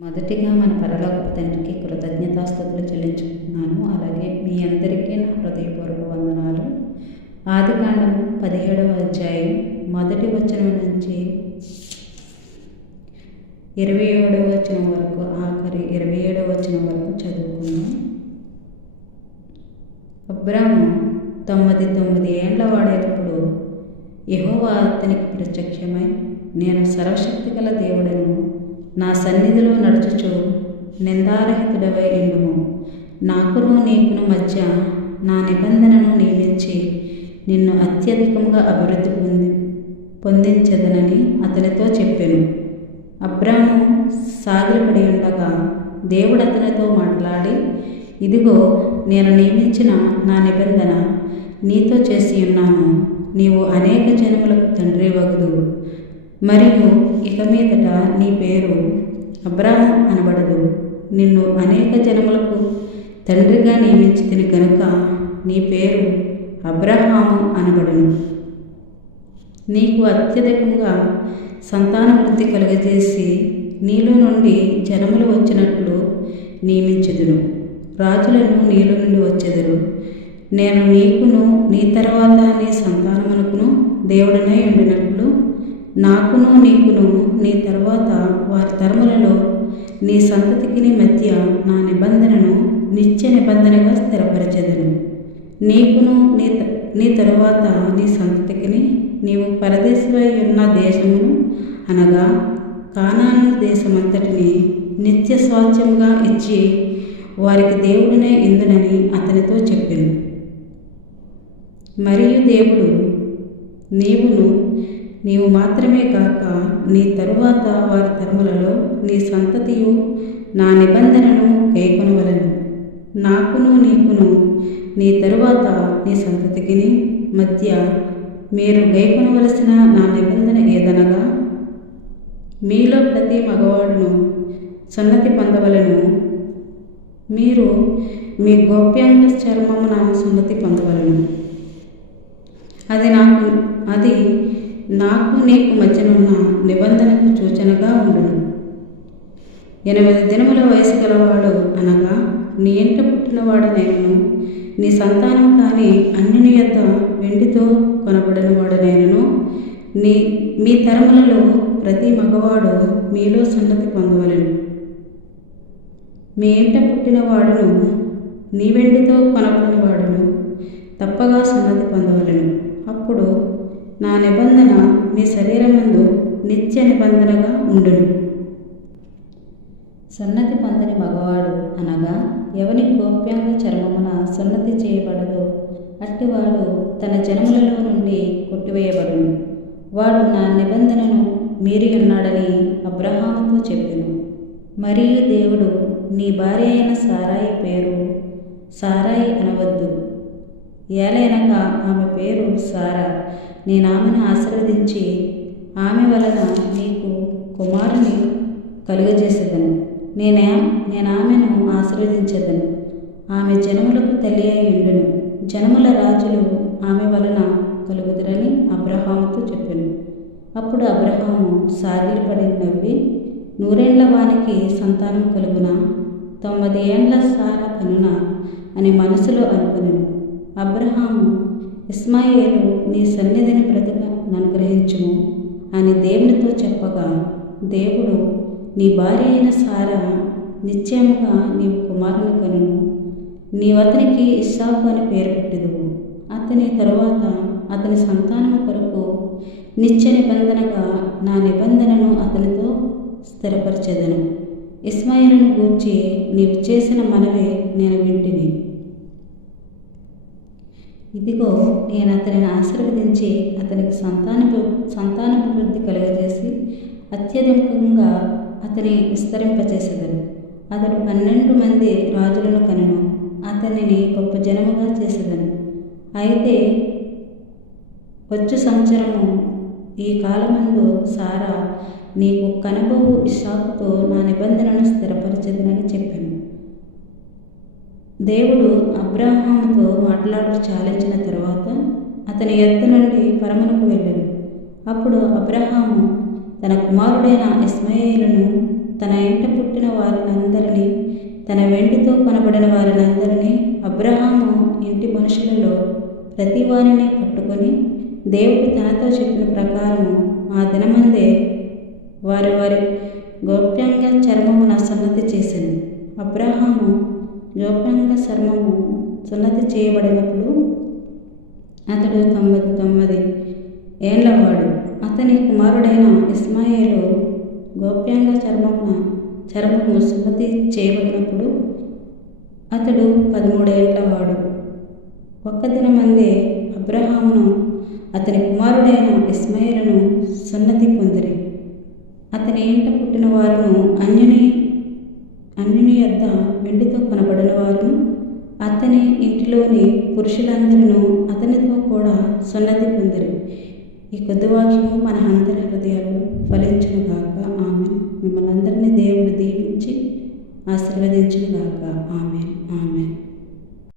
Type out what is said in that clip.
మొదటిగా మన పరలోకపు తండ్రికి కృతజ్ఞతాస్తుతులు చెల్లించుకుంటున్నాను. అలాగే మీ అందరికీ నా హృదయపూర్వక వందనాలు. ఆదికాండము 17వ అధ్యాయం మొదటి వచనం నుంచి 27వ వచనం వరకు, ఆఖరి 27వ వచనం వరకు చదువుకుందాం. అబ్రాము 99 ఏండ్ల వాడేటప్పుడు యెహోవా అతనికి ప్రత్యక్షమై, నేను సర్వశక్తి గల దేవుడను, నా సన్నిధిలో నడుచుచు నిందారహితుడవై ఉండుము. నాకును నీకును మధ్య నా నిబంధనను నియమించి నిన్ను అత్యధికంగా అభివృద్ధి పొందించదనని అతనితో చెప్పెను. అబ్రాము సాగిలపడి ఉండగా దేవుడు అతనితో మాట్లాడి, ఇదిగో నేను నియమించిన నా నిబంధన నీతో చేసి ఉన్నాను. నీవు అనేక జనములకు తండ్రి వగుదువు. మరియు ఇక మీదట నీ పేరు అబ్రాము అనబడదు. నిన్ను అనేక జనములకు తండ్రిగా నియమించితిని కనుక నీ పేరు అబ్రహాము అనబడును. నీకు అత్యధికంగా సంతానవృద్ధి కలుగజేసి నీలో నుండి జనములు వచ్చినట్లు నియమించుదును. రాజులను నీలో నుండి వచ్చెదరు. నేను నీకును నీ తర్వాత నీ సంతానమునకును దేవుడనై ఉండినట్లు నాకును నీకును నీ తర్వాత వారి తరములలో నీ సంతతికి మధ్య నా నిబంధనను నిత్య నిబంధనగా స్థిరపరచెదను. నీకును నీ తరువాత నీ సంతతికి నీవు పరదేశివై ఉన్న దేశమును అనగా కానాను దేశమంతటిని నిత్య స్వాస్థ్యంగా ఇచ్చి వారికి దేవుడినై ఇందునని అతనితో చెప్పెను. మరియు దేవుడు, నీవు మాత్రమే కాక నీ తరువాత వారి తరములలో నీ సంతతియు నా నిబంధనను గైకొనవలెను. నాకును నీకును నీ తరువాత నీ సంతతికి మధ్య మీరు గైకొనవలసిన నా నిబంధన ఏదనగా, మీలో ప్రతి మగవాడును సున్నతి పొందవలెను. మీరు మీ గోప్యాంగ చర్మమున సున్నతి పొందవలెను. అది నాకు నీకు మధ్యనున్న నిబంధనకు సూచనగా ఉండును. 8 దినముల వయసు గలవాడు అనగా నీ ఇంట పుట్టినవాడనైనను, నీ సంతానం కాని అన్యుని యొద్ద వెండితో కొనబడిన వాడనైనను, మీ తరములలో ప్రతి మగవాడు మీలో సున్నతి పొందవలెను. మీ ఇంట పుట్టినవాడును నీ వెండితో కొనబడిన వాడును తప్పగా సున్నతి పొందవలెను. అప్పుడు నా నిబంధన మీ శరీరమందు నిత్య నిబంధనగా ఉండును. సున్నతి పొందని మగవాడు అనగా ఎవని గోప్యాంగ చర్మమున సున్నతి చేయబడదో అట్టివాడు తన జనములలో నుండి కొట్టివేయబడును. వాడు నా నిబంధనను మీరి ఉన్నాడని అబ్రహాముతో చెప్పెను. మరియు దేవుడు, నీ భార్య అయిన సారాయి పేరు సారాయి అనవద్దు, ఏలైనగా ఆమె పేరు సారా. నేనామెను ఆశీర్వదించి ఆమె వలన నీకు కుమారుని కలుగజేసేదను. నేనామెను ఆశీర్వదించేదను. ఆమె జనములకు తల్లి అయి ఉండును. జనముల రాజులు ఆమె వలన కలుగుదురని అబ్రహాముతో చెప్పెను. అప్పుడు అబ్రహాము సాగిలపడి నవ్వి, 100 ఏండ్ల వానికి సంతానం కలుగునా? 90 ఏండ్ల సారా కనునా అని మనసులో అనుకునెను. అబ్రహాము, ఇస్మాయేలు నీ సన్నిధిని బ్రతుక అనుగ్రహించుము అని దేవునితో చెప్పగా, దేవుడు, నీ భార్య అయిన సారా నిశ్చయముగా నీవు కుమారుని కనును. నీవతనికి ఇస్సాకు అని పేరు పెట్టెదవు. అతని తరువాత అతని సంతానము కొరకు నిత్య నిబంధనగా నా నిబంధనను అతనితో స్థిరపరచెదను. ఇస్మాయిలును గూర్చి నీవు చేసిన మనవే నేను వింటిని. ఇదిగో నేను అతనిని ఆశీర్వదించి అతనికి సంతానాభివృద్ధి కలుగజేసి అత్యధికంగా అతని విస్తరింపచేసేదను. అతడు 12 మంది రాజులను కనును. అతనిని గొప్ప జనముగా చేసేదను. అయితే వచ్చు సంవత్సరము ఈ కాలమందు సారా నీకు కనబోవు ఇస్సాకుతో నా నిబంధనను స్థిరపరచెదనని చెప్పాను. దేవుడు అబ్రహాముతో మాట్లాడుతూ చాలించిన తరువాత అతని యొద్ద నుండి పరమునకు వెళ్ళెను. అప్పుడు అబ్రహాము తన కుమారుడైన ఇస్మాయేలును తన ఇంట పుట్టిన వారినందరినీ, తన వెండితో కొనబడిన వారినందరినీ, అబ్రహాము ఇంటి మనుషులలో ప్రతి వారిని పట్టుకొని దేవుడు తనతో చెప్పిన ప్రకారము ఆ దినమందే వారి వారి గోప్యాంగ చర్మమున సున్నతి చేసెను. అబ్రహాము గోప్యాంగ చర్మము సున్నతి చేయబడినప్పుడు అతడు 99 ఏళ్లవాడు. అతని కుమారుడైన ఇస్మాయేలు గోప్యాంగ చర్మము సున్నతి చేయబడినప్పుడు అతడు 13 ఏళ్లవాడు. ఒక్క దినమందే అబ్రహామును అతని కుమారుడైన ఇస్మాయేలును సున్నతి పొందిరి. అతని ఇంట పుట్టిన వారును అన్యుని యొద్ద వెండితో కొనబడిన వారును అతని ఇంటిలోని పురుషులందరూ అతనితో కూడా సున్నతి పొందిరి. ఈ కొద్ది వాక్యము మన అందరి హృదయాలు ఫలించును గాక. ఆమెన్. మిమ్మల్ని అందరినీ దేవుడు దీవించి ఆశీర్వదించును గాక. ఆమెన్.